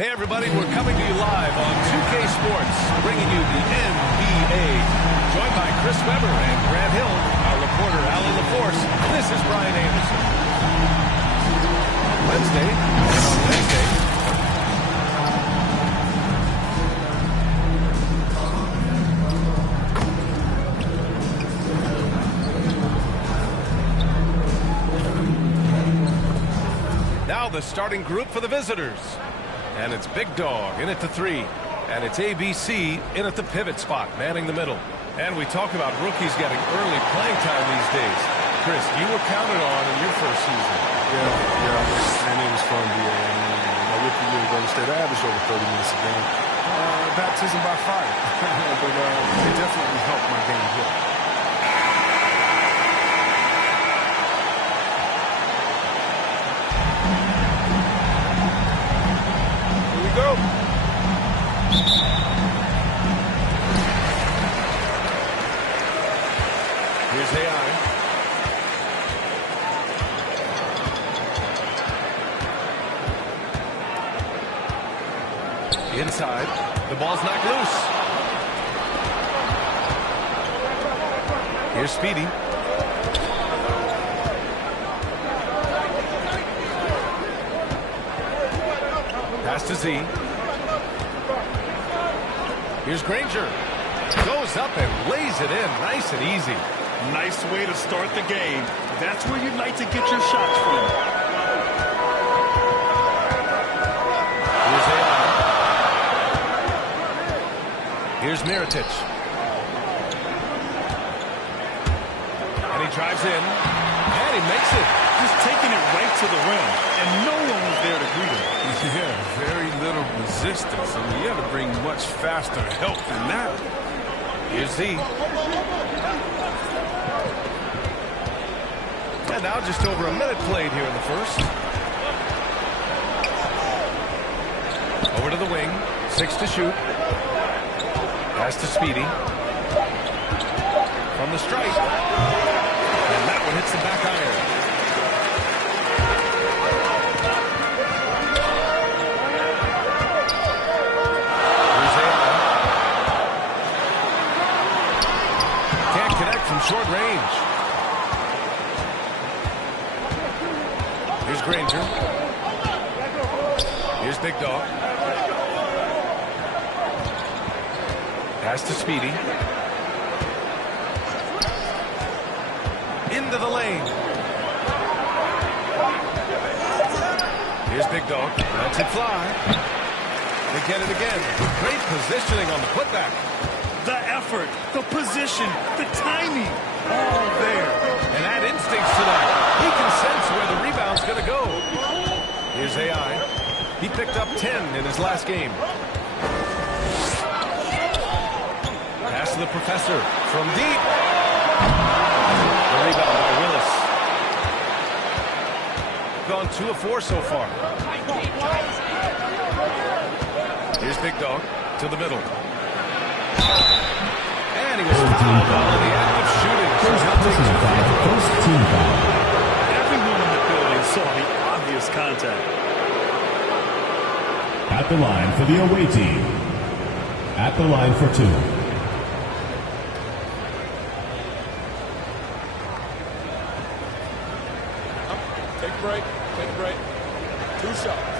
Hey everybody, we're coming to you live on 2K Sports, bringing you the NBA. Joined by Chris Webber and Grant Hill, our reporter Allie LaForce. This is Brian Anderson. On Wednesday, now the starting group for the visitors. And it's Big Dog in at the 3. And it's ABC in at the pivot spot, manning the middle. And we talk about rookies getting early playing time these days. Chris, you were counted on in your first season. Yeah, and it was fun. My rookie year at Golden State, I averaged over 30 minutes a game. Baptism by fire. But it definitely helped my game grow. Go. Here's Reyer. Inside. The ball's knocked loose. Here's Speedy. Pass to Z. Here's Granger. Goes up and lays it in. Nice and easy. Nice way to start the game. That's where you'd like to get your shots from. Here's Reyer. Here's Mirotic. And he drives in. And he makes it. Just taking it right to the rim. And no one was there to greet him. Yeah, very little resistance. I mean, you have to bring much faster help than that. Here's Z. And now just over a minute played here in the first. Over to the wing. 6 to shoot. Pass to Speedy. From the stripe. And that one hits the back iron. From short range. Here's Granger. Here's Big Dog. Pass to Speedy. Into the lane. Here's Big Dog. Lets it fly. They get it again. Great positioning on the putback. The effort, the position, the timing, all there. And add instincts to that. He can sense where the rebound's going to go. Here's AI. He picked up 10 in his last game. Pass to the professor from deep. The rebound by Willis. Gone 2 of 4 so far. Here's Big Dog to the middle. And he was fouled on the act of shooting. First team foul. Everyone in the building saw the obvious contact. At the line for the away team. At the line for 2. Take a break. Take a break. 2 shots.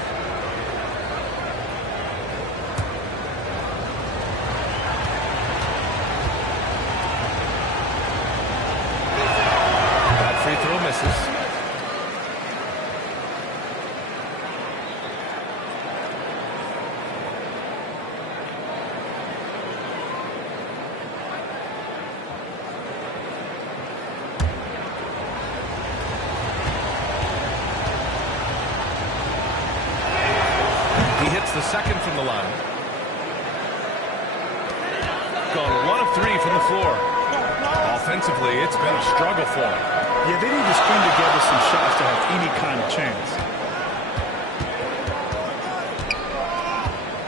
Free throw misses. He hits the second from the line. Gone 1 of 3 from the floor. Offensively, it's been a struggle for him. Yeah, they need to string together some shots to have any kind of chance.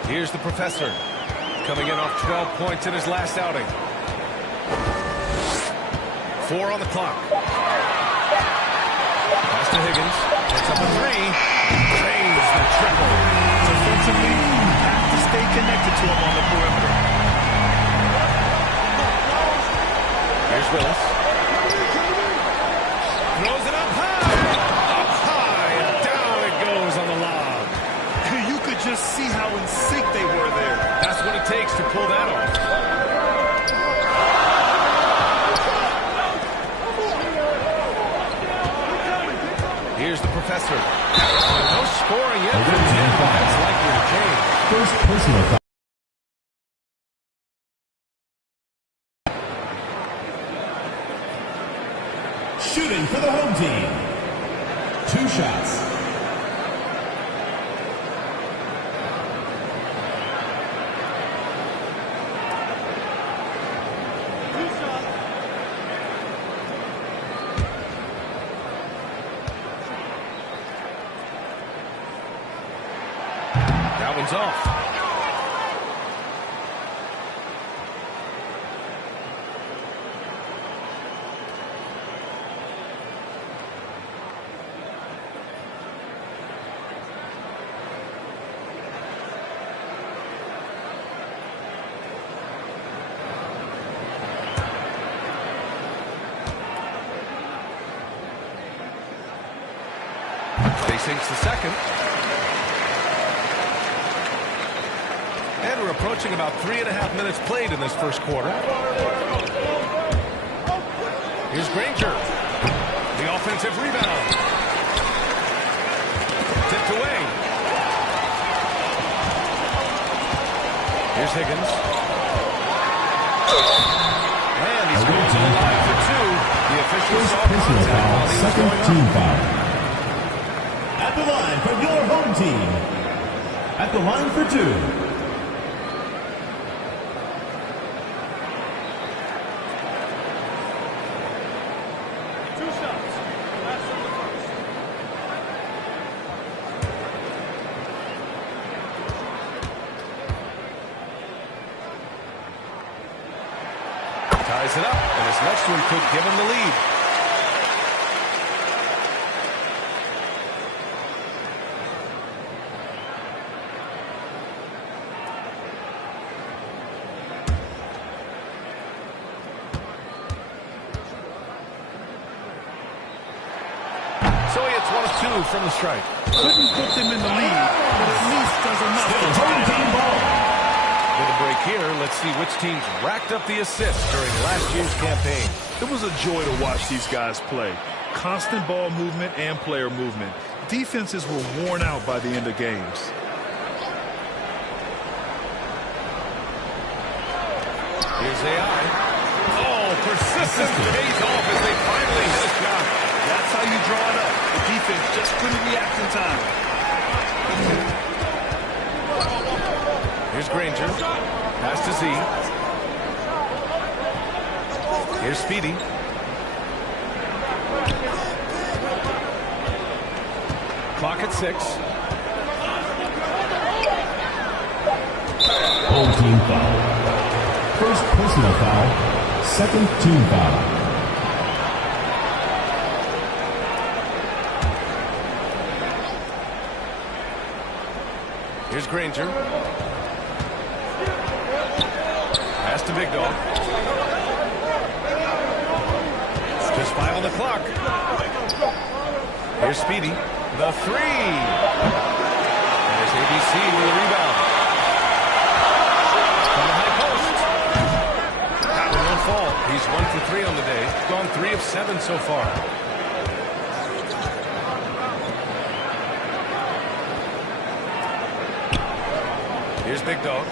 Here's the professor. Coming in off 12 points in his last outing. 4 on the clock. Pass to Higgins. Picks up a 3. Drains the triple. It's a Defensively, you have to stay connected to him on the perimeter. Here's Willis. Throws it up high. Up high. And down it goes on the lob. You could just see how in sync they were there. That's what it takes to pull that off. Here's the professor. No scoring yet. That's likely to change. First personal foul. Shooting for the home team. 2 shots. That one's off. They sinks the second. And we're approaching about 3.5 minutes played in this first quarter. Here's Granger. The offensive rebound. Tipped away. Here's Higgins. And he's going to the line for 2. The officials saw contact while he was Second going team up. foul. At the line for your home team. At the line for 2. Ties it up, and his next one could give him the lead. So he hits 1 of 2 from the strike. Couldn't put them in the lead, but at least does enough to Home team ball. With a break here, let's see which teams racked up the assists during last year's campaign. It was a joy to watch these guys play. Constant ball movement and player movement. Defenses were worn out by the end of games. Here's AI. Oh, persistence pays off as they finally hit a shot. That's how you draw it up. The defense just couldn't react in time. Here's Granger. Pass to Z. Here's Speedy. Clock at 6. Home team foul. First personal foul. Second team foul. Here's Granger. Pass to Big Dog. Just 5 on the clock. Here's Speedy. The 3. There's ABC with a rebound. From the high post. That one won't fall. He's 1 for 3 on the day. Gone 3 of 7 so far. Here's Big Dog.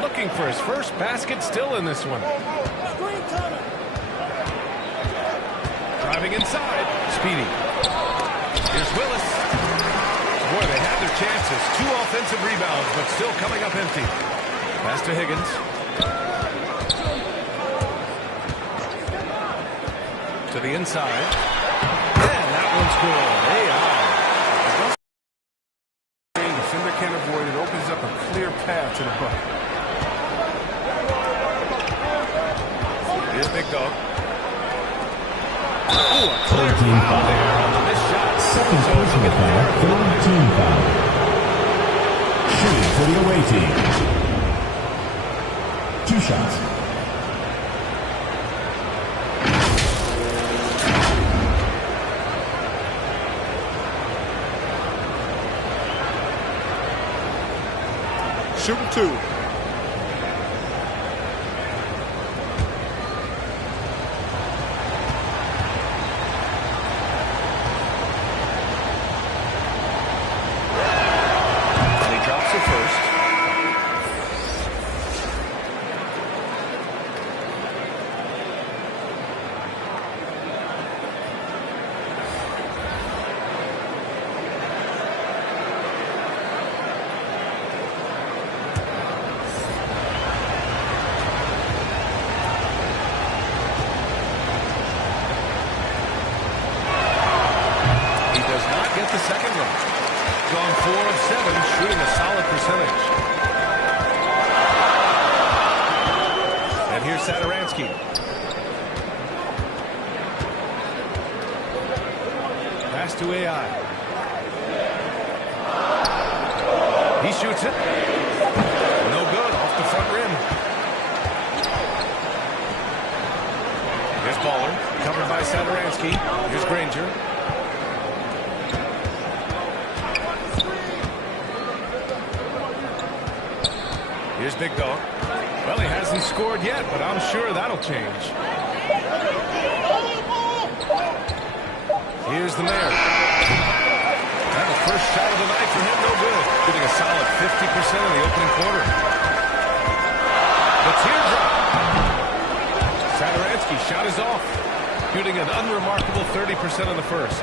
Looking for his first basket still in this one. Driving inside. Speedy. Here's Willis. Boy, they had their chances. 2 offensive rebounds, but still coming up empty. Pass to Higgins. To the inside. And that one's good. The defender can't avoid it. Opens up a clear path to the bucket. Here's Big Dog. Oh, a clear foul there on the missed shot. Second personal foul. Third team foul. Shooting for the away team. 2 shots. Shooting 2. The second one. Gone 4 of 7, shooting a solid percentage. And here's Sadaransky. Pass to AI. He shoots it. No good, off the front rim. Here's Baller, covered by Sadaransky. Here's Granger. Here's Big Dog. Well, he hasn't scored yet, but I'm sure that'll change. Here's the Mayor. And the first shot of the night for him, no good. Getting a solid 50% in the opening quarter. The teardrop. Sadaransky shot is off. Shooting an unremarkable 30% in the first.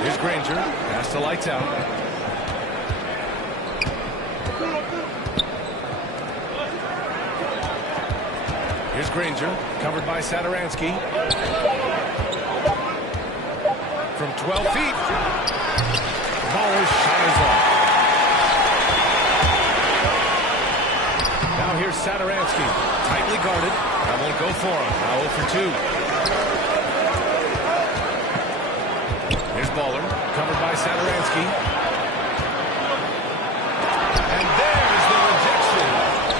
Here's Granger. Pass to Lights Out. Here's Granger, covered by Sadaransky. From 12 feet. Baller's shot is off. Now here's Sadaransky, tightly guarded. That won't go for him. Now 0 for 2. Here's Baller, covered by Sadaransky. And there's the rejection.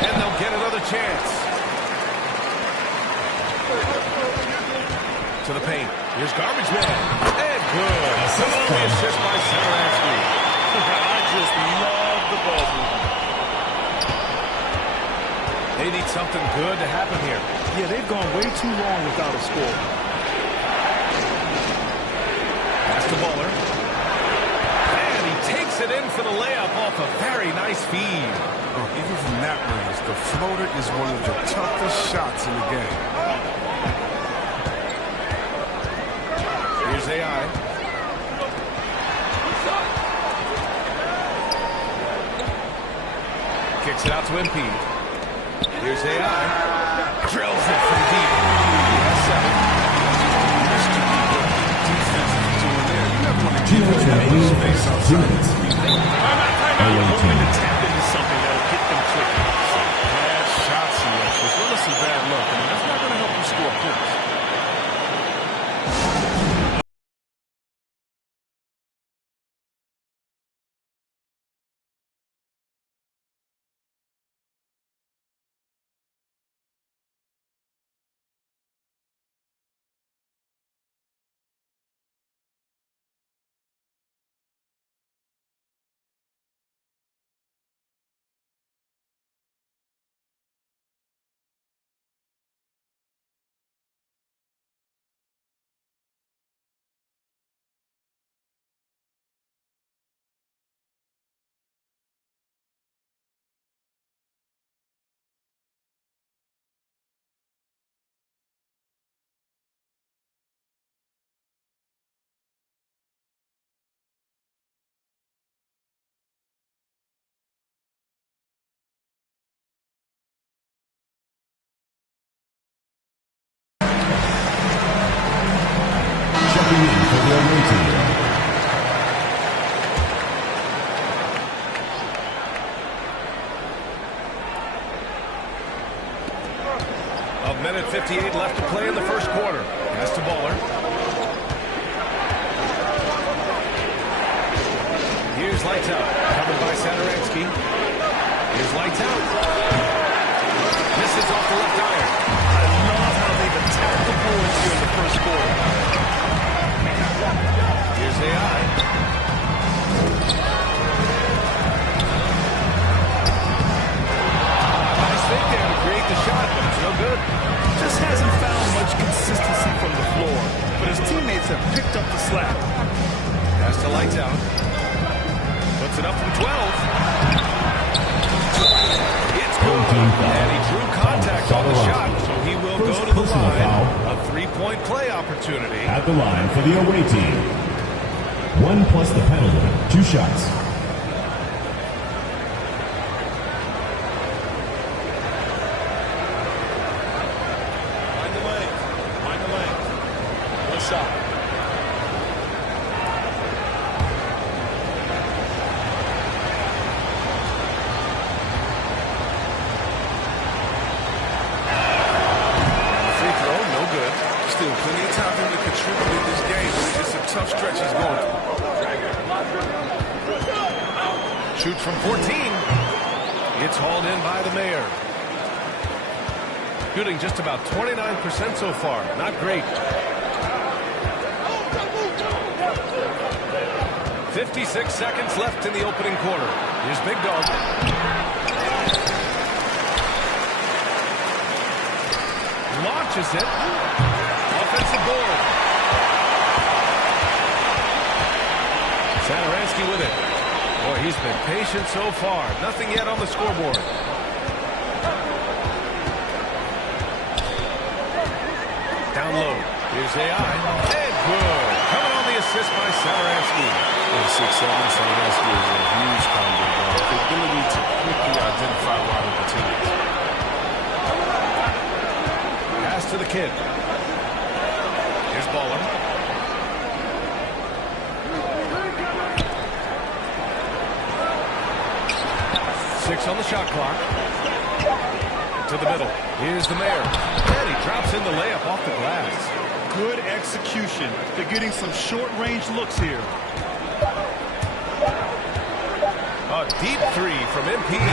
And they'll get another chance. To the paint. Here's Garbage Man. And good. Early assist by Sadaransky. I just love the ball movement. They need something good to happen here. Yeah, they've gone way too long without a score. Pass to Baller. And he takes it in for the layup off a very nice feed. Oh, even from that range, the floater is one of the toughest shots in the game. Here's AI. Kicks it out to MP. Here's AI. Drills it from deep. That's 7. 2 minutes. Hoping to tap into something that'll get them clicking. Bad shot selection, as well as some bad luck. I mean, that's not going to help you score points. A minute 58 left to play in the first quarter. Pass to Baller. Here's lights out. Covered by Saturansky. Here's lights out. Misses off the left iron. I love how they've attacked the boards here in the first quarter. Here's AI. Nice fake there to create the shot, but it's no good. Just hasn't found much consistency from the floor, but his teammates have picked up the slack. Pass to lights out. Puts it up from 12. It's good. And he drew contact on the shot, so he will go to the line. A three-point play opportunity. At the line for the away team. 1 plus the penalty. 2 shots. Find the lane. Find the lane. One shot. Free throw, no good. Still plenty of time for him to contribute in this game, but it's just a tough stretch he's going through. Shoots from 14. It's hauled in by the Mayor. Shooting just about 29% so far. Not great. 56 seconds left in the opening quarter. Here's Big Dog. Launches it. Offensive board. Saturansky with it. Boy, he's been patient so far. Nothing yet on the scoreboard. Down low. Here's AI. And good. Coming on the assist by Saturansky. 6'7", Saturansky is a huge combo guard. The ability to quickly identify wide open teammates. Pass to the kid. Here's Baller. Six on the shot clock. To the middle. Here's the Mayor. And he drops in the layup off the glass. Good execution. They're getting some short-range looks here. A deep three from MP. Oh,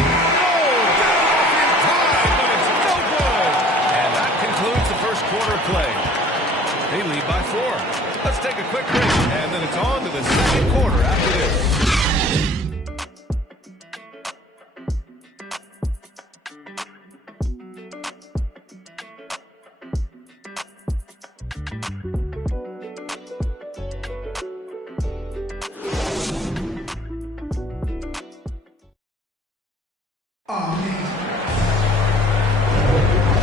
got it off in time, but it's no good. And that concludes the first quarter of play. They lead by 4. Let's take a quick break, and then it's on to the second quarter after this.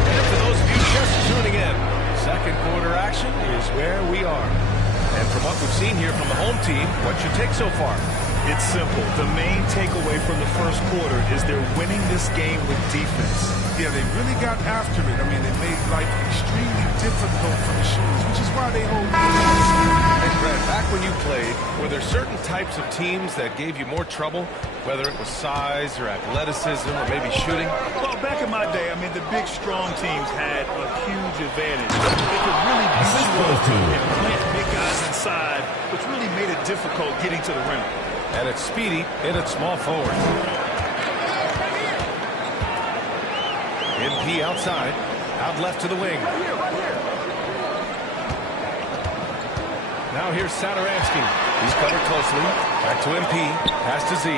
And for those of you just tuning in, second quarter action is where we are. And from what we've seen here from the home team, what's your take so far? It's simple. The main takeaway from the first quarter is they're winning this game with defense. Yeah, they really got after it. I mean, they made life extremely difficult for the shooters, which is why they hold. Hey, Brad, back when you played, were there certain types of teams that gave you more trouble, whether it was size or athleticism or maybe shooting? Well, back in my day, I mean, the big, strong teams had a huge advantage. They could really beat you up and plant big guys inside, which really made it difficult getting to the rim. And it's speedy in its small forward. MP outside, out left to the wing. Now here's Saturansky. He's covered closely. Back to MP. Pass to Z.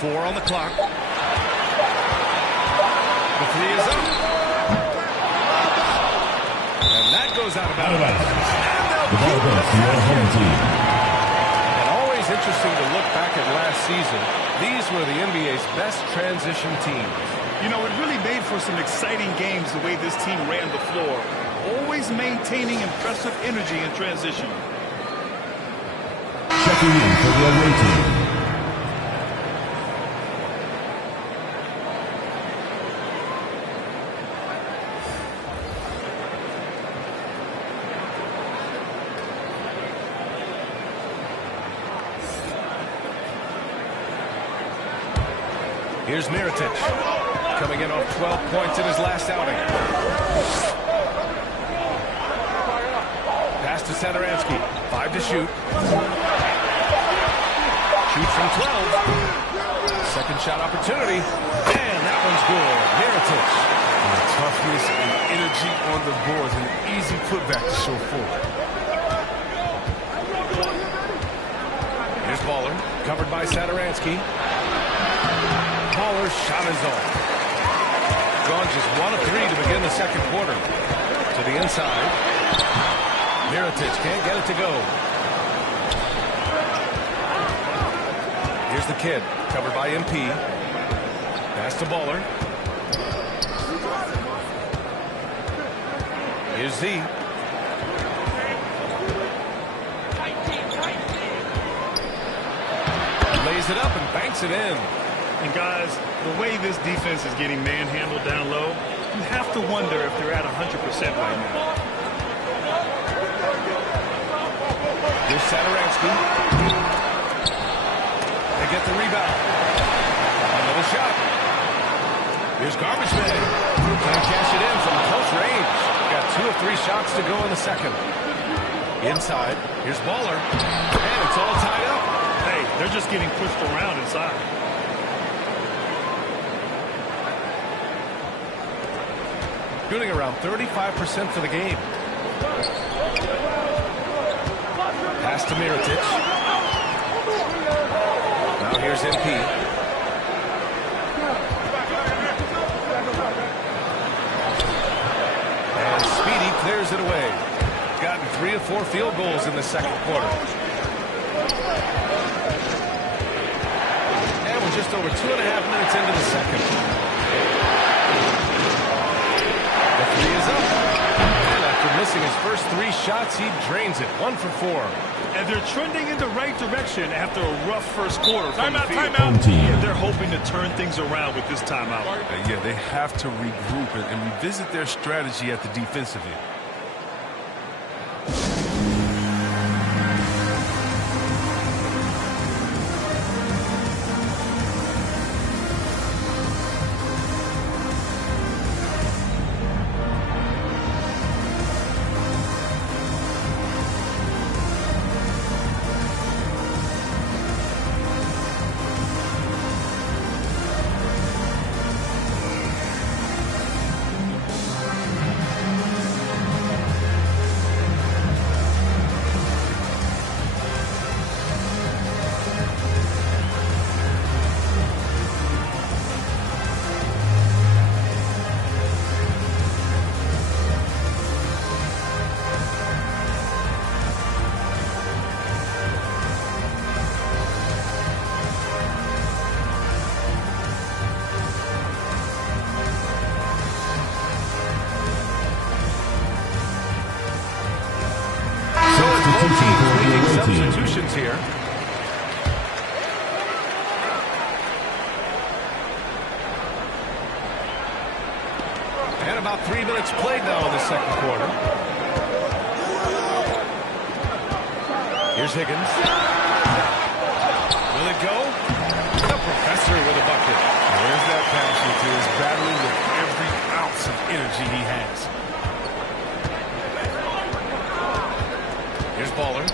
4 on the clock. The 3 is up. And that goes out of bounds. The ball goes to your home team. And always interesting to look back at last season. These were the NBA's best transition teams. You know, it really made for some exciting games the way this team ran the floor. Always maintaining impressive energy in transition. Checking in for the away team. Here's Mirotic, coming in off 12 points in his last outing. Pass to Saturansky, 5 to shoot. Shoot from 12. Second shot opportunity. And that one's good. Mirotic. Toughness and energy on the boards. An easy putback to show forward. Here's Baller. Covered by Sadaransky. Baller's shot is off. Gone just 1 of 3 to begin the second quarter. To the inside. Mirotic can't get it to go. Here's the kid. Covered by MP. Pass to Baller. Here's Z. Lays it up and banks it in. And guys, the way this defense is getting manhandled down low, you have to wonder if they're at 100% right now. Here's Sadaransky. They get the rebound. Another shot. Here's Garbage Man. Can't cash it in from close range. Got 2 of 3 shots to go in the second. Inside. Here's Baller. And it's all tied up. Hey, they're just getting pushed around inside. Shooting around 35% for the game. Pass to Mirotic. Now here's MP. And Speedy clears it away. Gotten 3 of 4 field goals in the second quarter. And we're just over 2.5 minutes into the second. The 3 is up. And after missing his first 3 shots, he drains it. 1 for 4. And they're trending in the right direction after a rough first quarter from the field. Timeout. Yeah, they're hoping to turn things around with this timeout. Yeah, they have to regroup and revisit their strategy at the defensive end. Substitutions here. And about 3 minutes played now in the second quarter. Here's Higgins. Will it go? The Professor with a bucket. There's that passion to his battling with every ounce of energy he has. Here's Baller.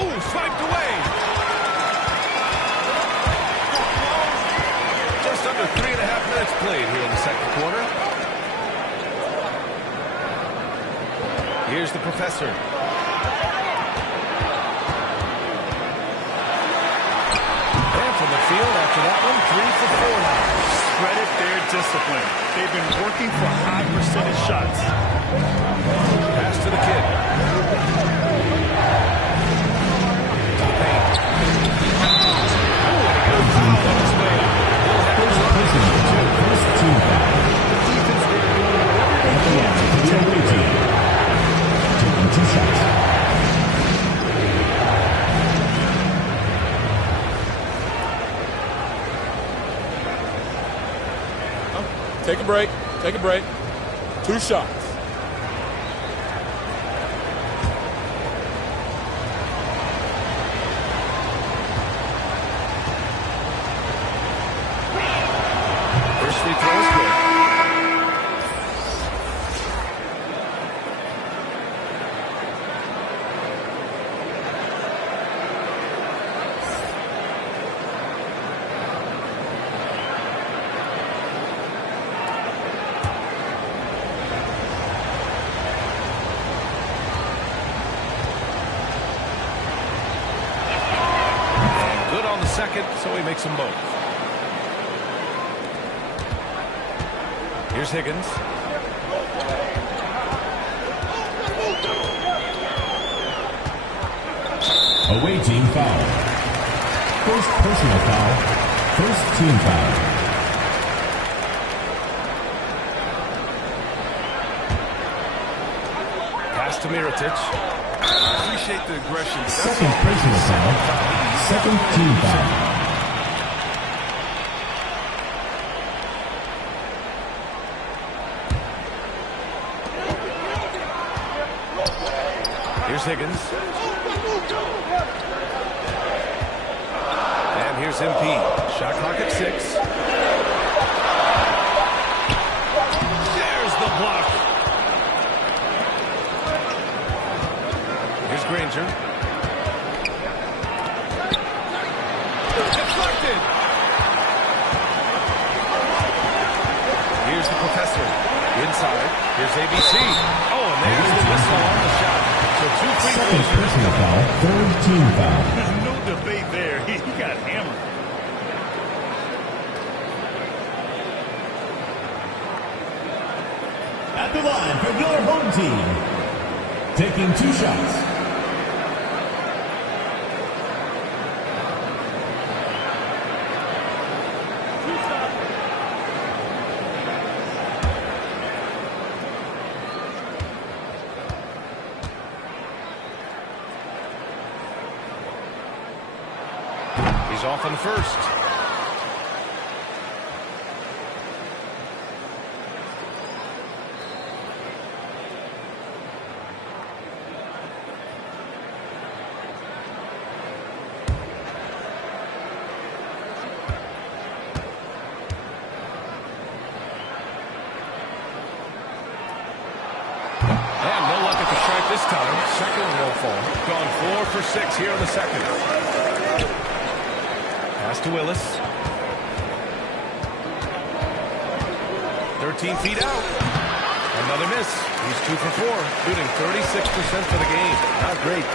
Oh, swiped away. Just under 3.5 minutes played here in the second quarter. Here's the Professor. And from the field after that one, 3 for 4 now. Credit their discipline. They've been working for high percentage shots. Pass to the kid. Take a break. Take a break. 2 shots. First free throw is good. second, so he makes them both. Here's Higgins. Away team foul. First personal foul. First team foul. Pass to Mirotic. Appreciate the aggression. Second personal foul. Second team foul. Here's Higgins. And here's MP. Shot clock at 6. There's the block. Here's Granger. Deflected. Here's the professor. Inside. Here's ABC. Oh, and there's the whistle on the shot. So 2 free throws. Second personal foul. Third team foul. There's no debate there. He got hammered. At the line for your home team. Taking 2 shots. He's off on the first. And no luck at the stripe this time. Second one won't fall. Gone 4 for 6 here in the second. Pass to Willis. 13 feet out. Another miss. He's 2 for 4, shooting 36% for the game. Not great.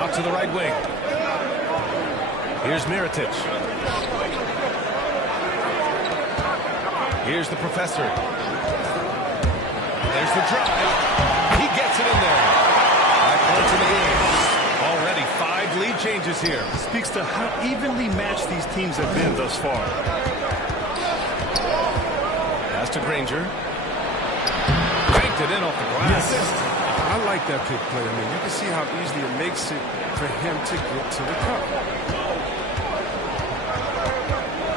Out to the right wing. Here's Mirotic. Here's the professor. There's the drive. He gets it in there. 5 points in the game. Already 5 lead changes here. Speaks to how evenly matched these teams have been thus far. Pass to Granger. Banked it in off the glass. I like that pick play. I mean, you can see how easily it makes it for him to get to the cup.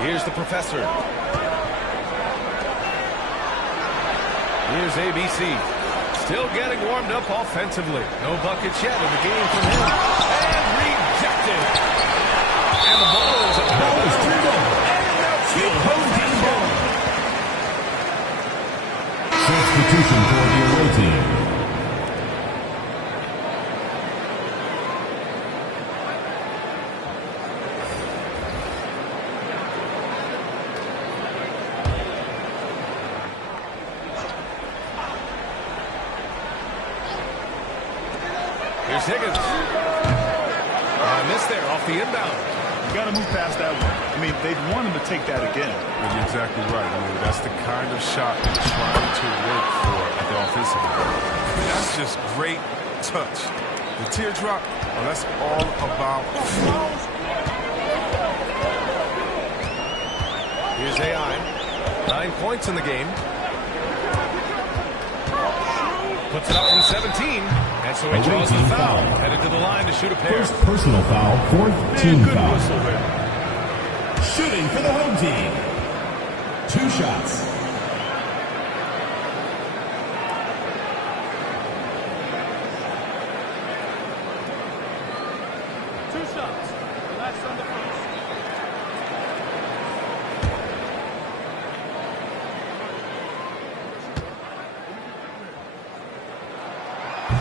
Here's the professor. Here's ABC. Still getting warmed up offensively. No buckets yet in the game from him. And rejected. And the ball is up. Ball is turned over. And that's your home team ball. Substitution for the away team. Here's Higgins. Missed there off the inbound. You got to move past that one. I mean, they'd want him to take that again. You're exactly right. I mean, that's the kind of shot you're trying to work for at the offensive end. I mean, that's just great touch. The teardrop, well, that's all about. Here's AI. 9 points in the game. Puts it up from 17. And so he draws the foul. Headed to the line to shoot a pair. First personal foul, fourth team Good foul. whistle there. Shooting for the home team. 2 shots.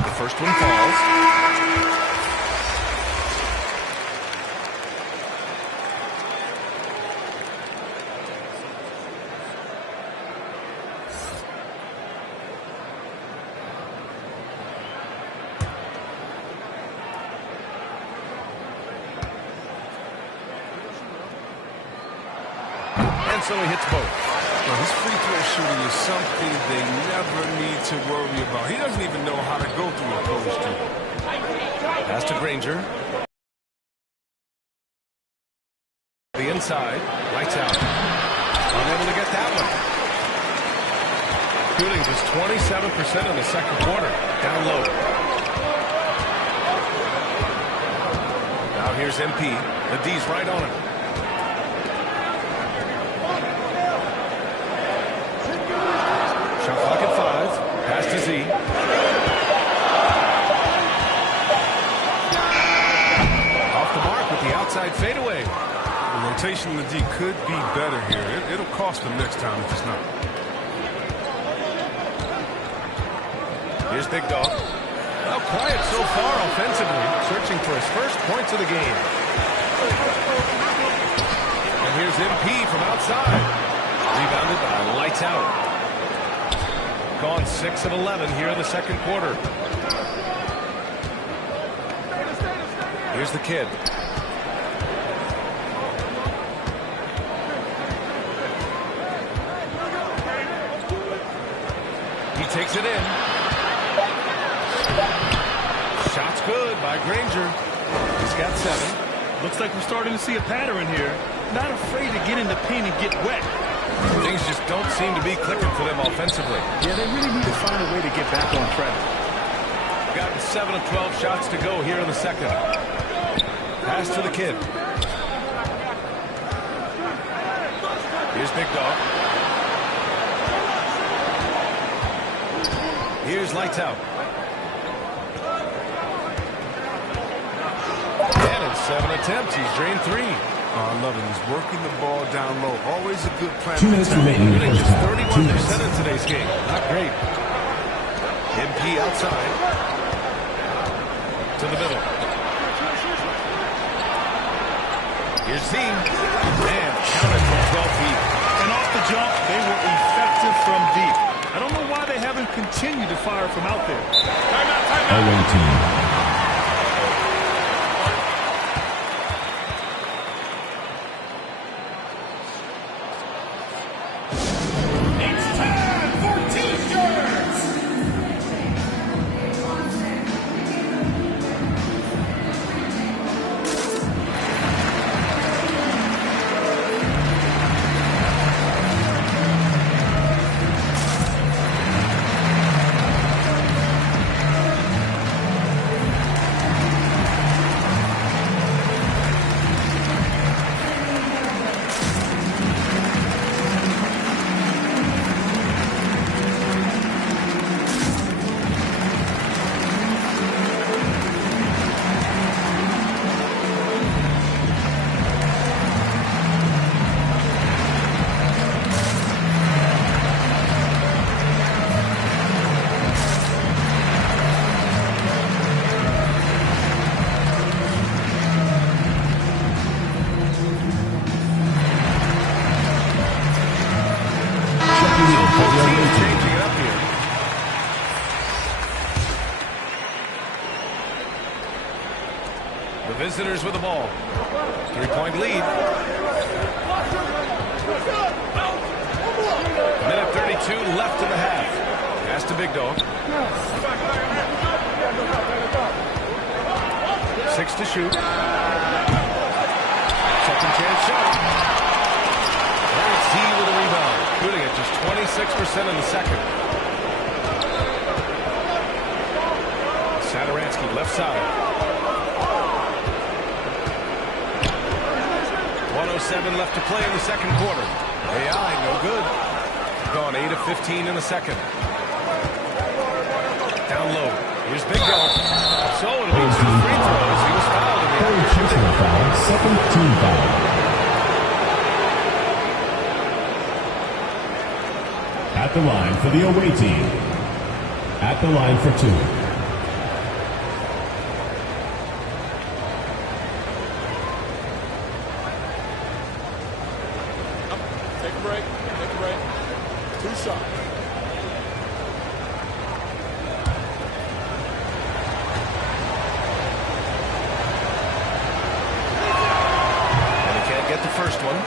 The first one falls. And so he hits both. Well, his free throw shooting is something they never need to worry about. He doesn't even know how to go through a post shooter. Pass to Granger. The inside. Lights out. Unable to get that one. Shooting just 27% in the second quarter. Down low. Now here's MP. The D's right on him. Shot clock at 5. Pass to Z. Off the mark with the outside fadeaway. The rotation in the D could be better here. It'll cost them next time if it's not. Here's Big Dog. Well, quiet so far offensively. Searching for his first points of the game. And here's MP from outside. Rebounded by Lights Out. Gone 6 of 11 here in the second quarter. Here's the Kid. He takes it in. Shot's good by Granger. He's got 7. Looks like we're starting to see a pattern here. Not afraid to get in the paint and get wet. Things just don't seem to be clicking for them offensively. Yeah, they really need to find a way to get back on track. Gotten 7 of 12 shots to go here in the second. Pass to the Kid. Here's Big Dog. Here's Lights Out. And in 7 attempts, he's drained 3. Oh, I love it. He's working the ball down low. Always a good plan. 2 minutes remaining in the Shooting first just half. 2 minutes. 31% in today's game. Not great. MP outside. To the middle. Here's Z. And counted from 12 feet. And off the jump, they were effective from deep. I don't know why they haven't continued to fire from out there. Away team. Changing it up here. The visitors with the ball. 3-point lead. Minute 32 left in the half. Pass to Big Dog. 6 to shoot. Second chance shot. There's Z with a rebound. Shooting at just 26% in the second. Sadaransky left side. 1:07 left to play in the second quarter. AI, no good. Gone 8 of 15 in the second. Down low. Here's Big Dog. So it'll be 2 free throws. He was fouled in the Third personal foul, second team foul. At the line for the away team. At the line for 2. Take a break. Take a break. 2 shots. And he can't get the first one.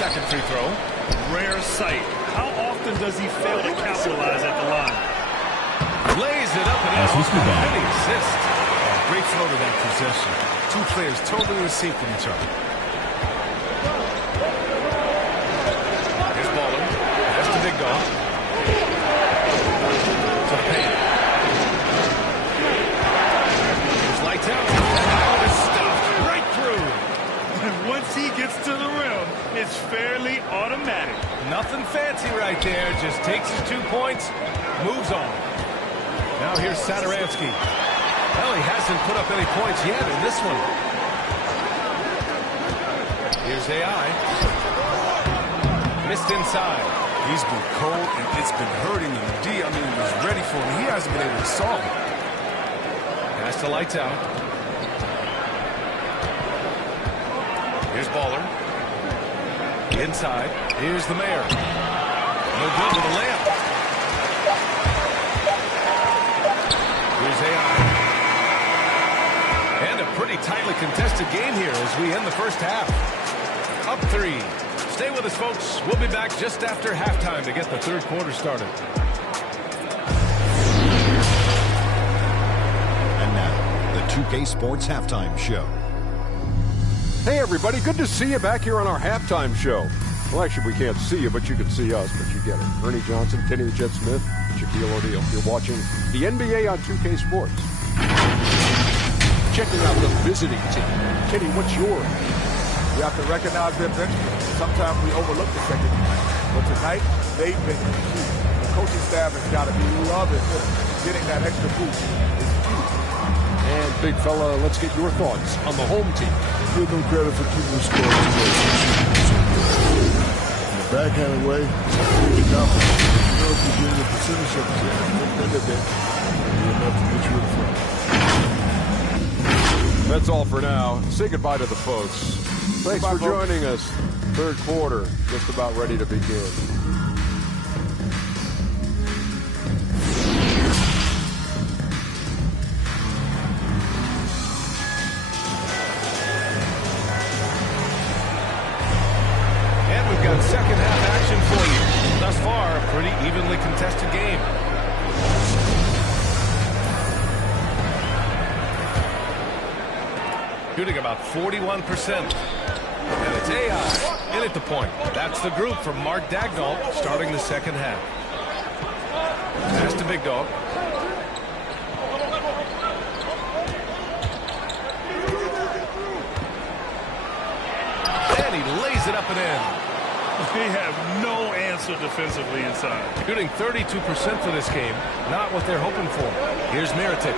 second free throw. Rare sight. How often does he fail to capitalize at the line? Lays it up and in. Good assist. Great flow to that possession. Two players totally in sync with each other. Here's Baller. That's the big dog. To the paint. Here's lights out. Out is stuffed right through. And once he gets to the rim, it's fairly automatic. Nothing fancy right there. Just takes his 2 points, moves on. Now here's Sadaransky. Well, he hasn't put up any points yet in this one. Here's AI. Missed inside. He's been cold, and it's been hurting him. D, I mean, he was ready for it. He hasn't been able to solve it. Pass to lights out. Here's Baller. Inside. Here's the Mayor. No good with a layup. Here's AI. And a pretty tightly contested game here as we end the first half. Up 3. Stay with us, folks. We'll be back just after halftime to get the third quarter started. And now, the 2K Sports Halftime Show. Hey, everybody. Good to see you back here on our halftime show. Well, actually, we can't see you, but you can see us, but you get it. Ernie Johnson, Kenny the Jet Smith, Shaquille O'Neal. You're watching the NBA on 2K Sports. Checking out the visiting team. Kenny, what's yours? You have to recognize their bench. Sometimes we overlook the second unit. But tonight, they've been key. The coaching staff has got to be loving this. Getting that extra boost is key. And, big fella, let's get your thoughts on the home team. Give them credit for keeping the score today. In a backhanded way, good job. You know, if you give the percentage of the game, they'll be enough to get you in front. That's all for now. Say goodbye to the folks. Thanks for joining us. Third quarter, just about ready to begin. And we've got second half action for you. Thus far, a pretty evenly contested game. Shooting about 41%. And it's AI in at the point. That's the group from Mark Dagnall starting the second half. Pass to Big Dog. And he lays it up and in. They have no answer defensively inside. Shooting 32% for this game. Not what they're hoping for. Here's Mirotic.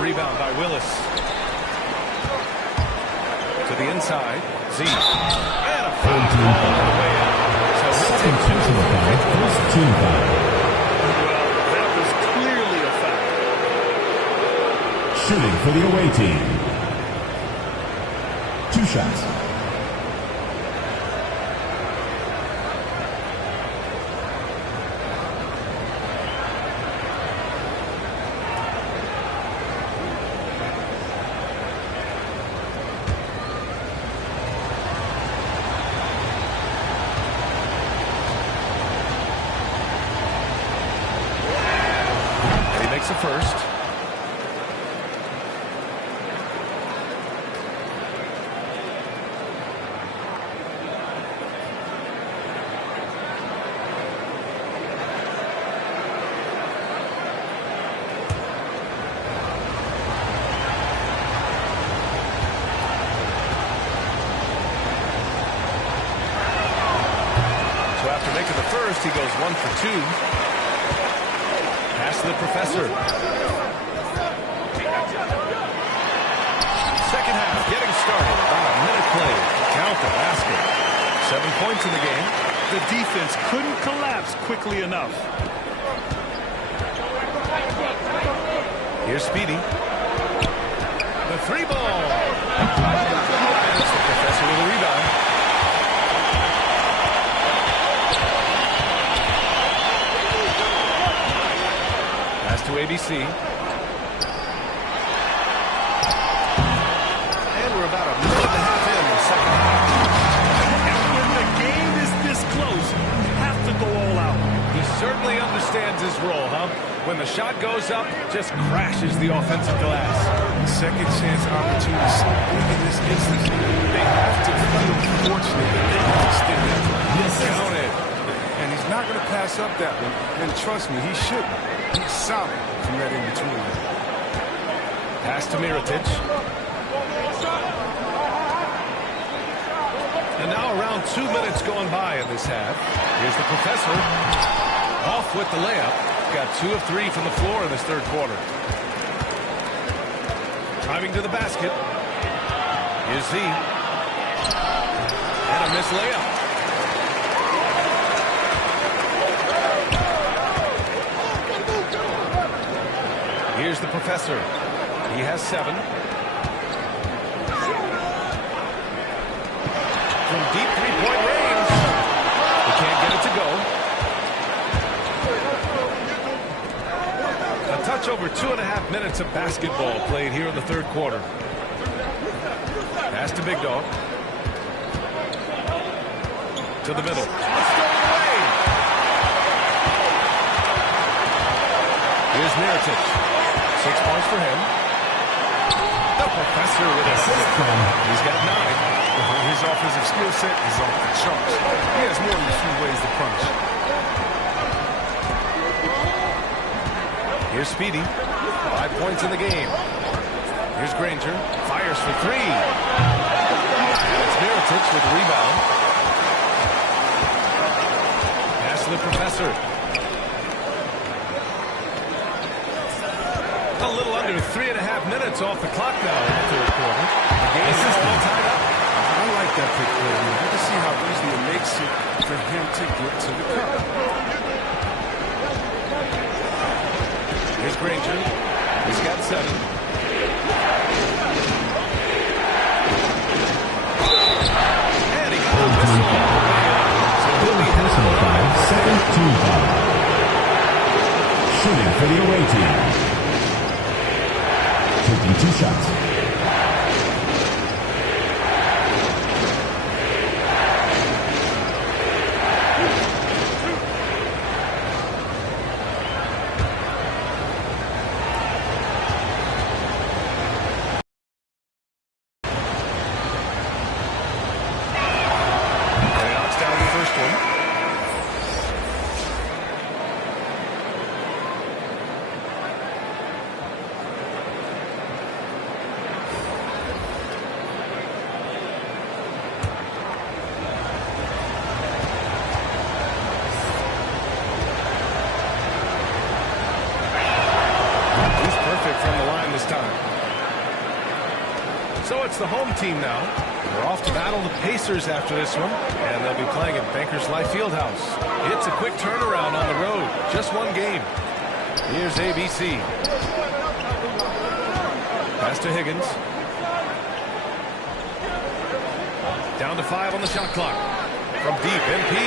Rebound by Willis. To the inside. Z. And a foul all the way out. So he'll take two. First team foul. Well, that was clearly a foul. Shooting for the away team. 2 shots. A first. So after making the first, he goes 1 for 2. Pass to the professor. Second half getting started. About a minute played. Count the basket. 7 points in the game. The defense couldn't collapse quickly enough. Here's Speedy. The 3 ball. That's the professor with a rebound. ABC. And we're about a minute and a half in the second half. And when the game is this close, you have to go all out. He certainly understands his role, huh? When the shot goes up, just crashes the offensive glass. Second chance opportunities in this instance. They have to feel fortunate that they can extend that. Count it. And he's not going to pass up that one. And trust me, he shouldn't. He's solid from that in-between. Pass to Mirotic. And now around 2 minutes going by in this half. Here's the professor. Off with the layup. Got 2 of 3 from the floor in this third quarter. Driving to the basket. Here's Z. And a missed layup. Here's the professor. He has 7. From deep three-point range. He can't get it to go. A touch over 2.5 minutes of basketball played here in the third quarter. Pass to Big Dog. To the middle. Away. Here's Mirotic. 6 points for him. The professor with a assist. He's got 9. His offensive skill set is off the charts. He has more than a few ways to punch. Here's Speedy. 5 points in the game. Here's Granger. Fires for 3. And it's Mirotic with the rebound. Pass to the professor. A little under 3.5 minutes off the clock now in the third quarter. The game is all tied up. I like that pick play. You can see how easy it makes it for him to get to the cup. Here's Granger. He's got 7. And he got a whistle. So he'll be personal foul. Second team foul. Shooting for the away team. Taking 2 shots. So it's the home team now. They're off to battle the Pacers after this one, and they'll be playing at Bankers Life Fieldhouse. It's a quick turnaround on the road. Just one game. Here's ABC. Pass to Higgins. Down to 5 on the shot clock. From deep, MP.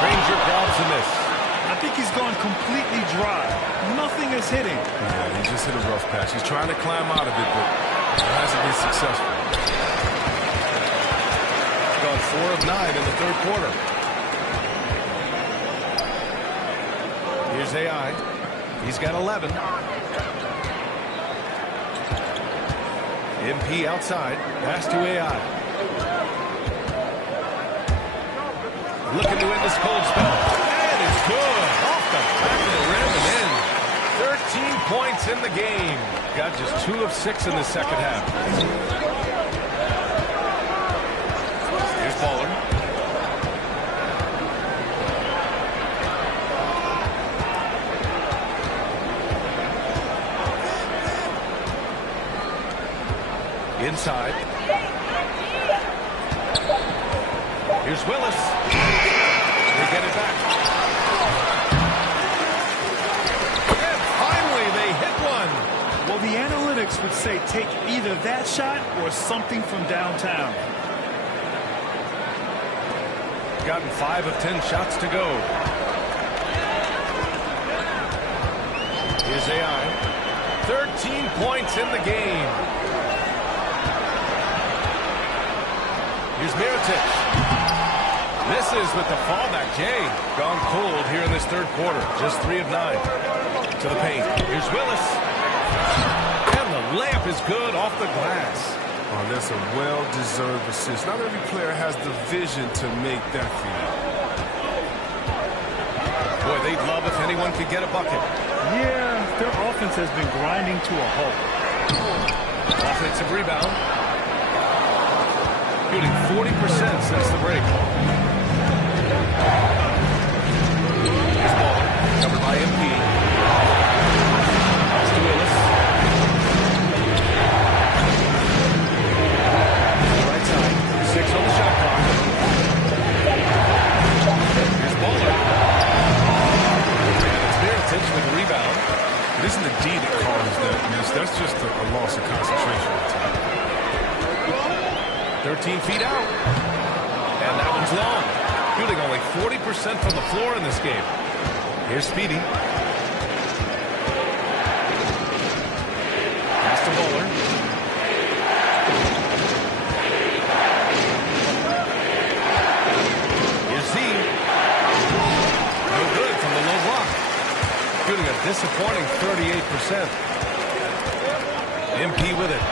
Granger grabs a miss. I think he's gone completely dry. Nothing is hitting. Yeah, he just hit a rough patch. He's trying to climb out of it, but it hasn't been successful. He's gone 4 of 9 in the third quarter. Here's AI. He's got 11. MP outside. Pass to AI. Looking to win this cold spell. And it's good. Off the back of the rim and in. 13 points in the game. Got just 2 of 6 in the second half. Here's Baller. Inside. Here's Willis. They get it back. And finally, they hit one. Well, the analytics would say take either that shot or something from downtown. Gotten 5 of 10 shots to go. Here's AI. 13 points in the game. Here's Mirotic. This is with the fallback. Jay gone cold here in this third quarter. Just 3 of 9. To the paint. Here's Willis. And the layup is good off the glass. Oh, that's a well-deserved assist. Not every player has the vision to make that feed. Boy, they'd love if anyone could get a bucket. Yeah, their offense has been grinding to a halt. Offensive rebound. Shooting 40% since the break. Here's Ball. Covered by MP. Pass to Willis. Right side. 6 on the shot clock. Here's Baller. And it's Mirotic with the rebound. It isn't the D that causes that miss. That's just a loss of concentration. 13 feet out. And that one's long. Shooting only 40% from the floor in this game. Here's Speedy. Pass to Bowler. Here's Z. No good from the low block. Shooting a disappointing 38%. MP with it.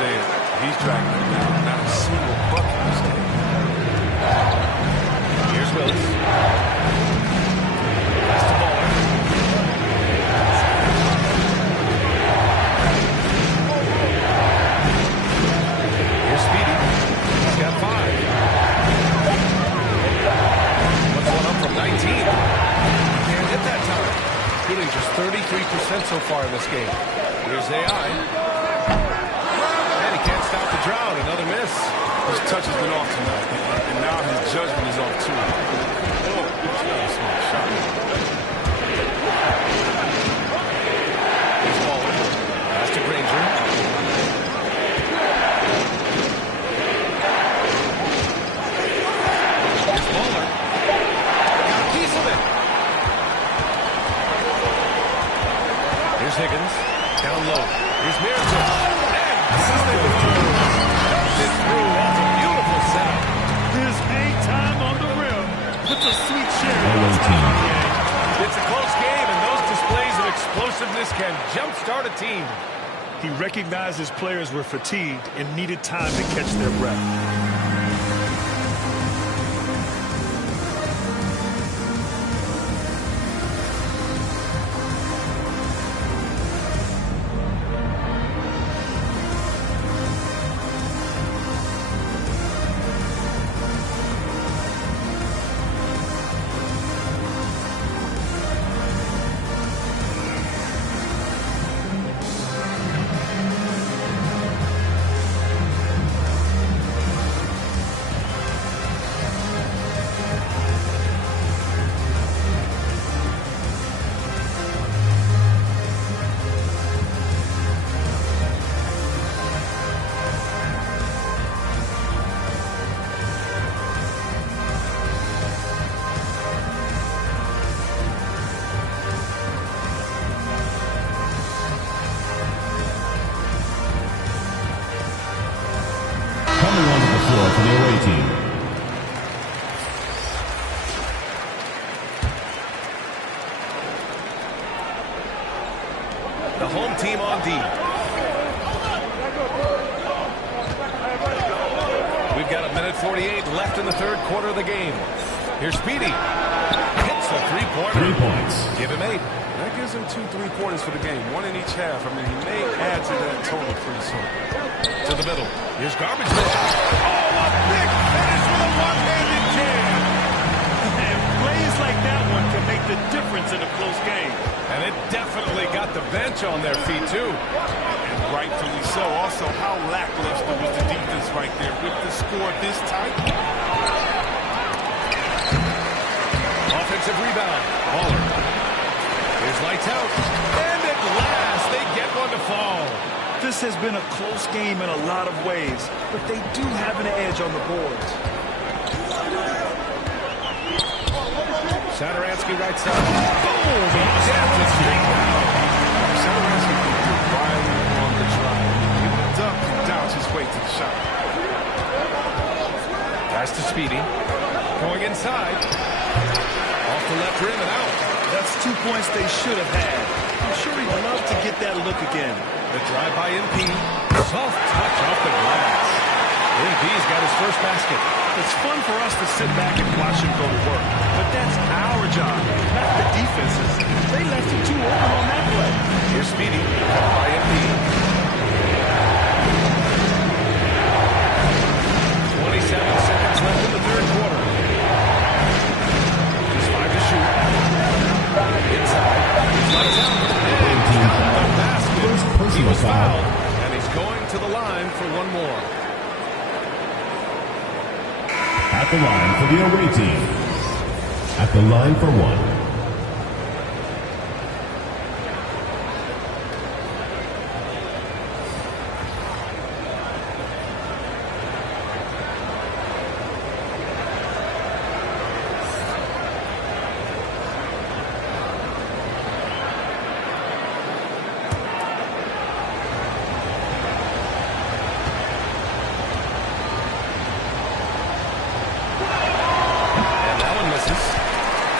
He's dragging it down. Not a single bucket this game. Here's Willis. Pass to Baller. Here's Speedy. He's got 5. Puts one up from 19. He can't hit that time. Shooting just 33% so far in this game. Here's AI. Can't stop the drought. Another miss. His touch has been off tonight, and now his judgment is off too. Oh, it's not a smart shot. He's Baller. Pass to Granger. Here's Baller. Got a piece of it. Here's Higgins. Down low. Here's Mirotic. There's hang time on the rim. Puts a sweet share in the It's a close game, and those displays of explosiveness can jumpstart a team. He recognized his players were fatigued and needed time to catch their breath. For the away team. The home team on D. We've got 1:48 left in the third quarter of the game. Here's Speedy. Hits the three-pointer. 3 points. Give him 8. That gives him 2 3-pointers for the game, 1 in each half. I mean, he may add to that total pretty soon. To the middle. Here's Garbage Man. Oh, a big finish with a one-handed jam. And plays like that one can make the difference in a close game. And it definitely got the bench on their feet, too. And rightfully so. Also, how lackluster was the defense right there with the score this tight? Offensive rebound. Baller. Here's lights out. And at last, they get one to fall. This has been a close game in a lot of ways, but they do have an edge on the boards. Sadaransky right side. Boom! He jams it straight down. Sadaransky did right on the drive. He ducked and dodged his way to the shot. Pass to Speedy. Going inside. Off the left rim and out. That's 2 points they should have had. I'm sure he'd love to get that look again. The drive by MP. Soft touch off the glass. MP's got his first basket. It's fun for us to sit back and watch him go to work. But that's our job, not the defense's. They left him too open on that play. Here's Speedy. Cut by MP. 27 seconds left in the third quarter. Just 5 to shoot. Inside. He's lights out. And got the basket. He was fouled. And he's going to the line for one more. At the line for the away team. At the line for one.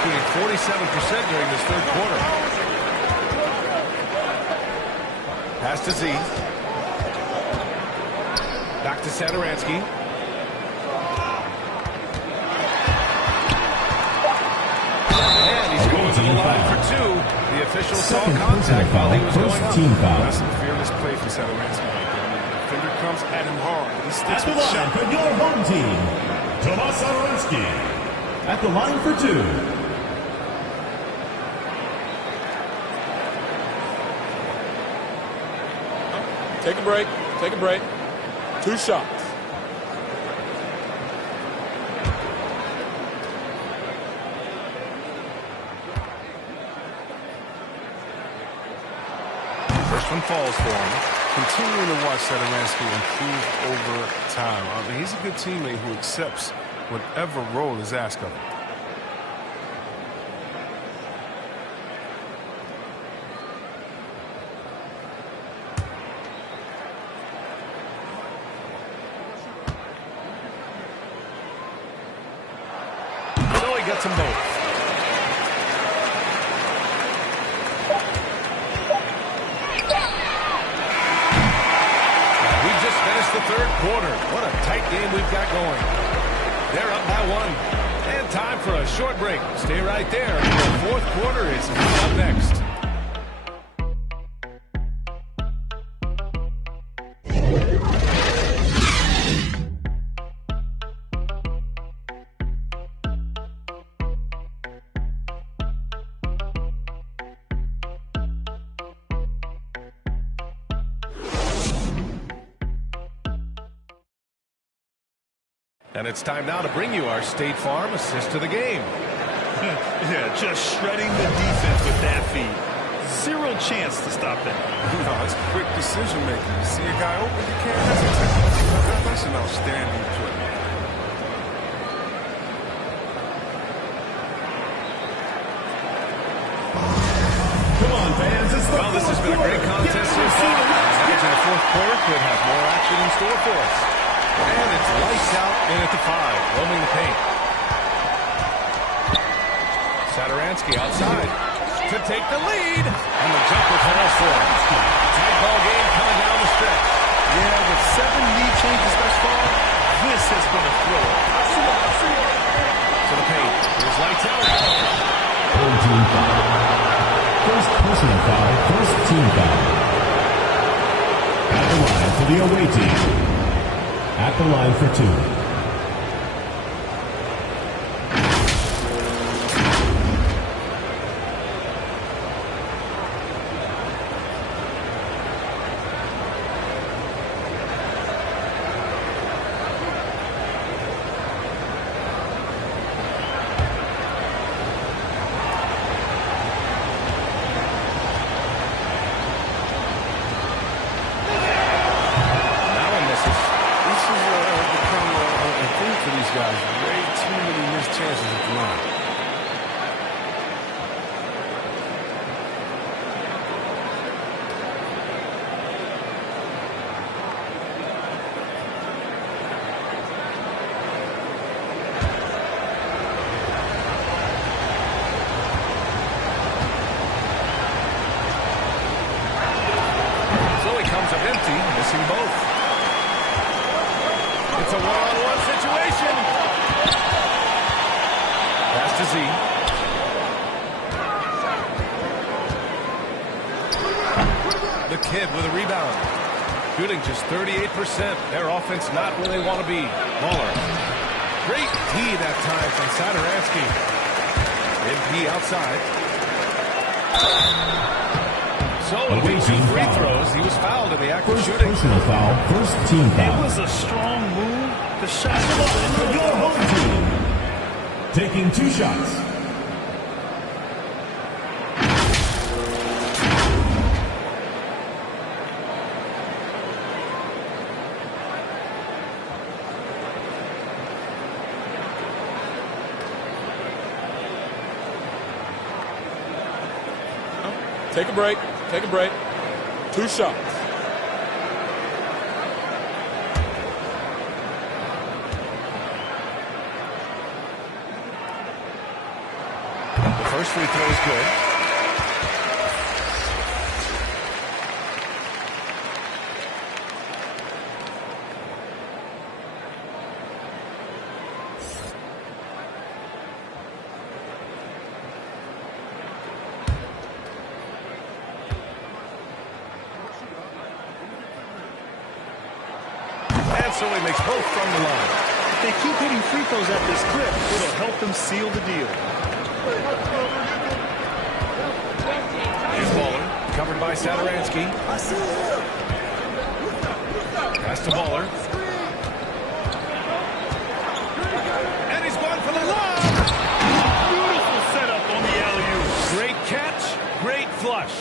Shooting 47% during this third quarter. Pass to Z. Back to Sadaransky. And he's going to the line for two. The official saw contact while he was going up. That's some fearless play for Sadaransky. Defender comes at him hard. He sticks with the shot. For your home team, Tomas Sadaransky. At the line for two. Take a break. Take a break. 2 shots. First one falls for him. Continuing to watch Sadaransky improve over time. I mean, he's a good teammate who accepts whatever role is asked of him. So he gets them both. We've just finished the third quarter. What a tight game we've got going. They're up by 1. And time for a short break. Stay right there. The fourth quarter is up next. And it's time now to bring you our State Farm assist to the game. Yeah, just shredding the defense with that feed. Zero chance to stop that. No, it's quick decision making. You see a guy open, you can't hesitate. That's an outstanding play. Come on, fans. Well, this has been a great contest so far. I imagine the fourth quarter could have more action in store for us. And it's lights out in at the 5, roaming the paint. Sadaransky outside to take the lead. And the jumper falls for him. Tight ball game coming down the stretch. Yeah, with 7 lead changes thus far, this has been a thriller. To the paint. Here's lights out. Home team foul. First personal foul, first team foul. At the line for the away team. At the line for 2. Ends up empty, missing both. It's a one-on-one situation. Pass to Z. The kid with a rebound. Shooting just 38%. Their offense not where they want to be. Muller. Great D that time from Sadaransky. MP outside. So, with 2 free throws, he was fouled in the act of shooting. Personal foul, first team foul. It was a strong move. The shot For your home team. Taking 2 shots. Take a break. Take a break. 2 shots. The first free throw is good. So he makes both from the line. If they keep hitting free throws at this clip, it'll help them seal the deal. Here's Baller, covered by Sadaransky. Pass to Baller. And he's going for the lob. Beautiful setup on the alley-oop. Great catch, great flush.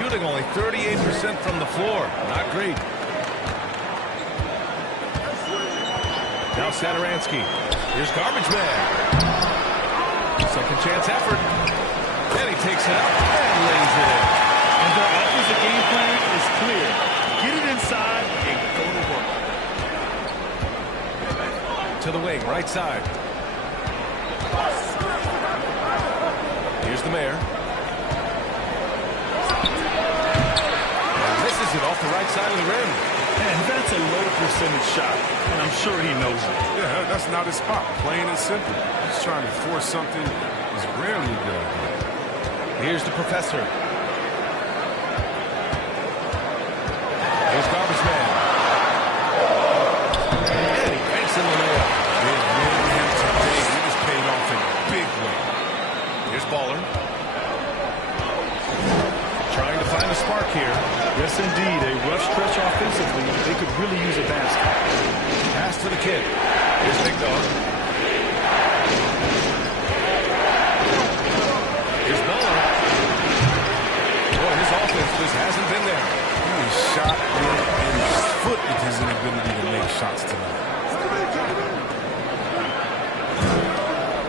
Shooting only 38% from the floor. Not great. Now Sadaransky. Here's Garbage Man. Second chance effort. And he takes it up and lays it in. And their offensive game plan is clear. Get it inside and go to work. To the wing, right side. Here's the Mayor. And misses it off the right side of the rim. And that's a low percentage shot, and I'm sure he knows it. Yeah, that's not his spot, plain and simple. He's trying to force something that's rarely a good idea. Here's the Professor. Here's Garbage Man. And he banks in the layup. Big man him today. He just paid off in a big way. Here's Baller. Trying to find a spark here. Yes, indeed. A rough stretch offensively. They could really use a basket. Pass to the kid. Here's Big Dog. Here's Muller. Boy, his offense just hasn't been there. He is shot in his foot with his inability to make shots tonight.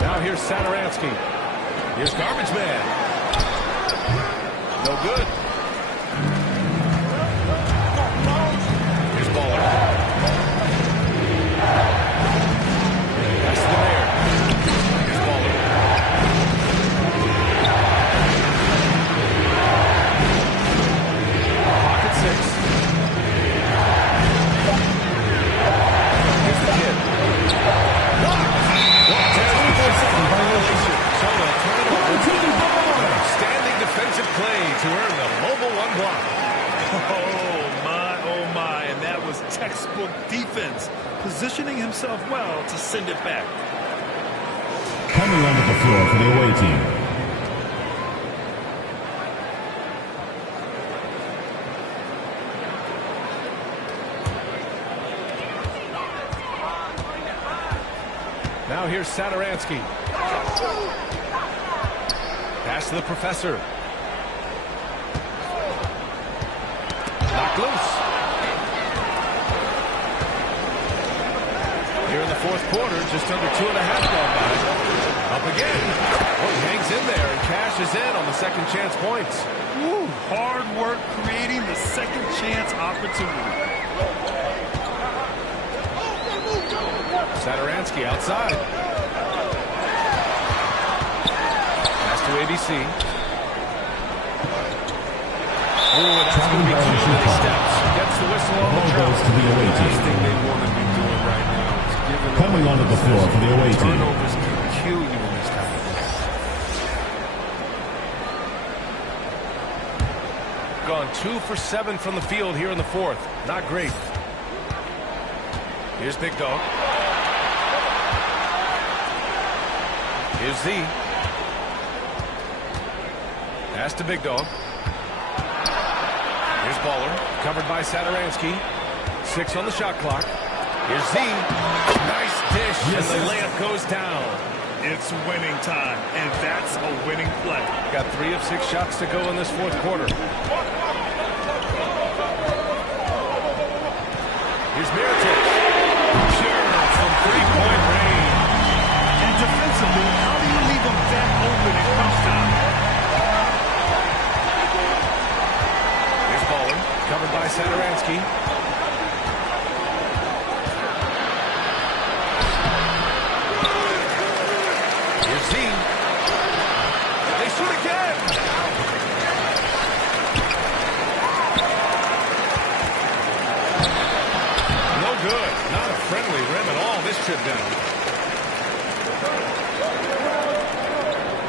Now here's Sadaransky. Here's Garbage Man. No good. Here's Baller. Pass to the Mayor. Here's Baller. Pocket 6. Here's the kid. Standing defensive play to earn the mobile 1 block. Oh, my, and that was textbook defense. Positioning himself well to send it back. Coming onto the floor for the away team. Now here's Sadaransky. Pass to the Professor. Knocked loose. Here in the fourth quarter, just under 2.5 gone by. Up again. Oh, he hangs in there and cashes in on the second chance points. Woo, hard work creating the second chance opportunity. Sadaransky outside. Pass to ABC. Ooh, that's going to be too many steps. Gets the whistle on the travel. To the away The last team. thing they want to be doing right now is giving Coming away onto the floor for the away team. turnovers can kill you in this type of game. Gone 2 for 7 from the field here in the fourth. Not great. Here's Big Dog. Here's Z. Pass to Big Dog. Here's Baller. Covered by Saturansky. 6 on the shot clock. Here's Z. Nice dish. And the layup goes down. It's winning time, and that's a winning play. Got 3 of 6 shots to go in this fourth quarter. Here's Mirotic. Pure from three-point range. And defensively, how do you leave them that open in crunch time? Here's Baller. Covered by Saturansky. Here's Z. They shoot again. No good. Not a friendly rim at all this trip down.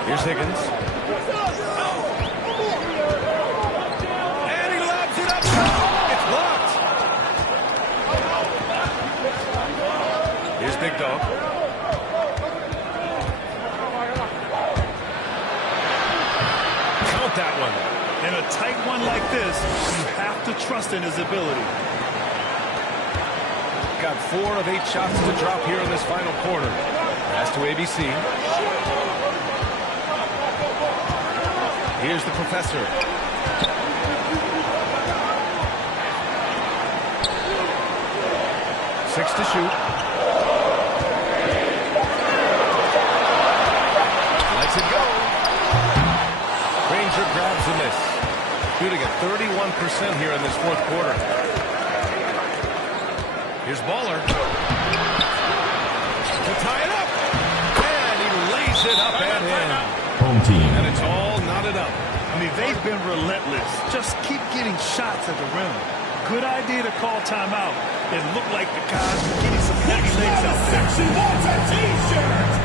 Here's Higgins. And he lobs it up. It's blocked. Here's Big Dog. Count that one. In a tight one like this, you have to trust in his ability. Got 4 of 8 shots to drop here in this final quarter. Pass to ABC. Here's the professor. Six to shoot. Lets it go. Granger grabs the miss. Shooting at 31% here in this fourth quarter. Here's Baller. To tie it up. And he lays it up and in. Home team. And it's all knotted up. I mean, they've been relentless. Just keep getting shots at the rim. Good idea to call timeout. It looked like the guys were getting some heavy legs out there. She wants a t-shirt.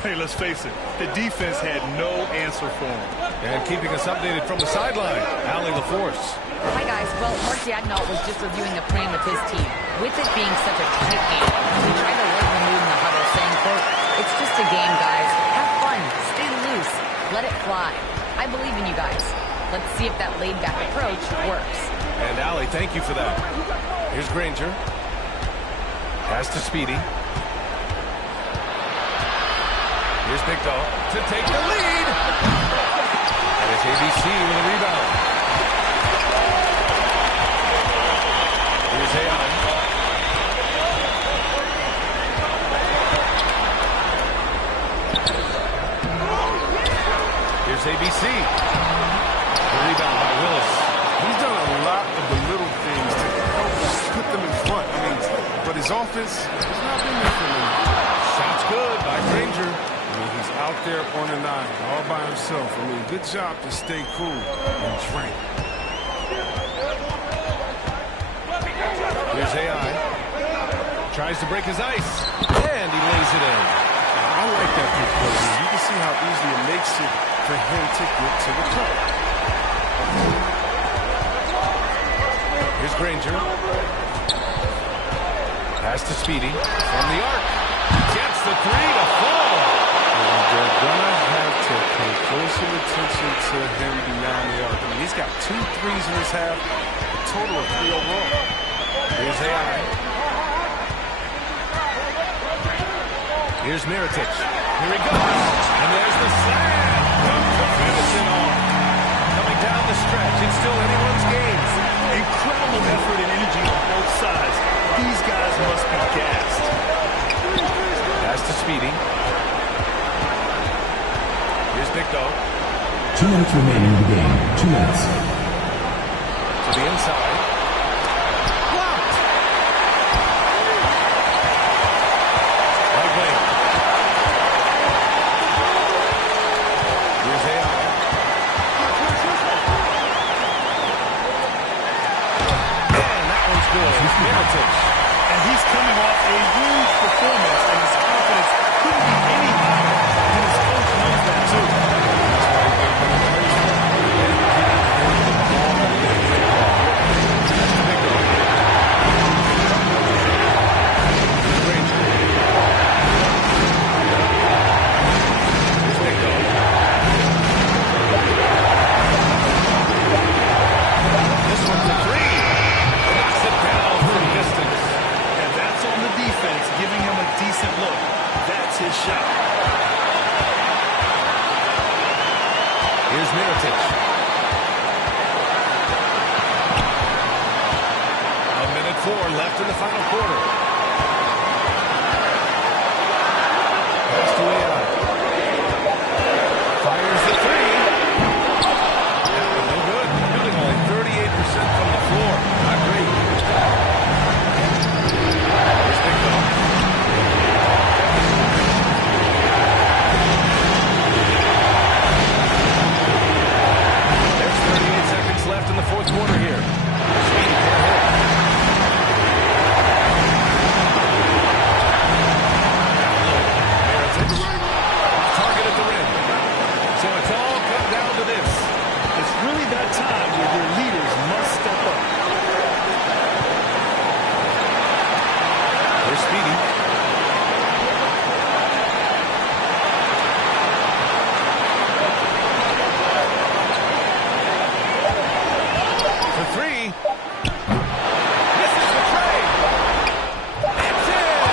Hey, let's face it, the defense had no answer for him. And keeping us updated from the sideline, Allie LaForce. Hi, guys. Well, Mark Dagnall was just reviewing the plan with his team. With it being such a tight game, he tried to lighten the mood in the huddle, saying, quote, "It's just a game, guys. Have fun. Stay loose. Let it fly. I believe in you guys. Let's see if that laid-back approach works." And Allie, thank you for that. Here's Granger. Pass to Speedy. Here's Big Dog to take the lead. And it's ABC with a rebound. Here's AI. Here's ABC. The rebound by Willis. He's done a lot of the little things to help put them in front. I mean, but his offense has not been there for him. Shot's good by Granger. He's out there on the 9 all by himself. I mean, good job to stay cool and drink. Here's AI. tries to break his ice, and he lays it in. I like that big play. You can see how easy it makes it for him to get to the cup. Here's Granger. Pass to Speedy from the arc. Gets the three to fall. And they're going to have to pay closer attention to him beyond the arc. I mean, he's got 2 threes in this half, a total of 3 overall. Here's AI. Here's Mirotic. Here he goes. And there's the slam. To finish it off. Coming down the stretch. It's still anyone's game. Incredible effort and energy on both sides. These guys must be gassed. Pass to Speedy. Here's Big Dog. 2 minutes remaining in the game. 2 minutes. To the inside. Blocked. Right wing. Here's AI. And that one's good. Mirotic. And he's coming off a huge performance, and his confidence couldn't be any higher. And his coach knows that too. This one's a three. Knocks it down from distance. And that's on the defense, giving him a decent look. That's his shot. Here's Mirotic. A minute 4 left in the final quarter. Pass to AI. Fires the three. That was no good. Shooting only 38% from the floor. Not great. Here's Big Dog. There's 38 seconds left in the fourth quarter here. Speedy can't hit. Target at the rim. So it's all come down to this. It's really that time where your leaders must step up. Here's Speedy. For three. Misses the trade. It's in.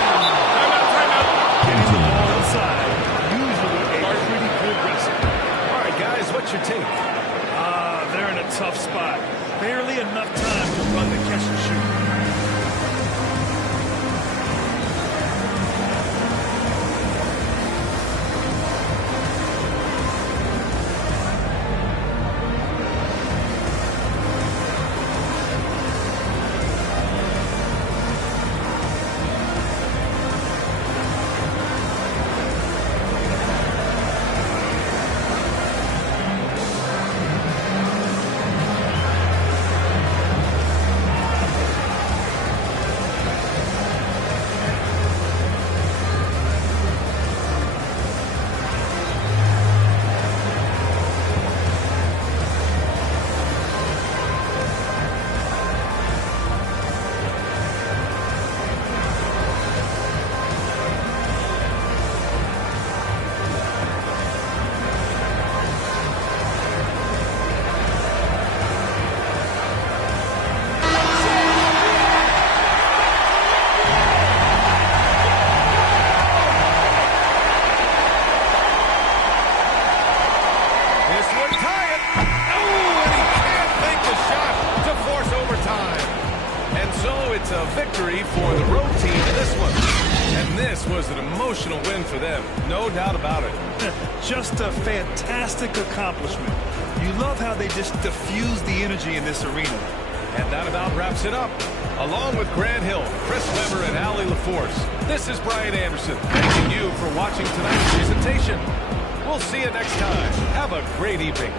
Getting the ball inside. Usually a pretty good recipe. All right, guys, what's your take? They're in a tough spot. Barely enough time to run the catch and shoot. It's a victory for the road team in this one. And this was an emotional win for them. No doubt about it. Just a fantastic accomplishment. You love how they just diffuse the energy in this arena. And that about wraps it up. Along with Grant Hill, Chris Webber, and Allie LaForce, this is Brian Anderson, thanking you for watching tonight's presentation. We'll see you next time. Have a great evening.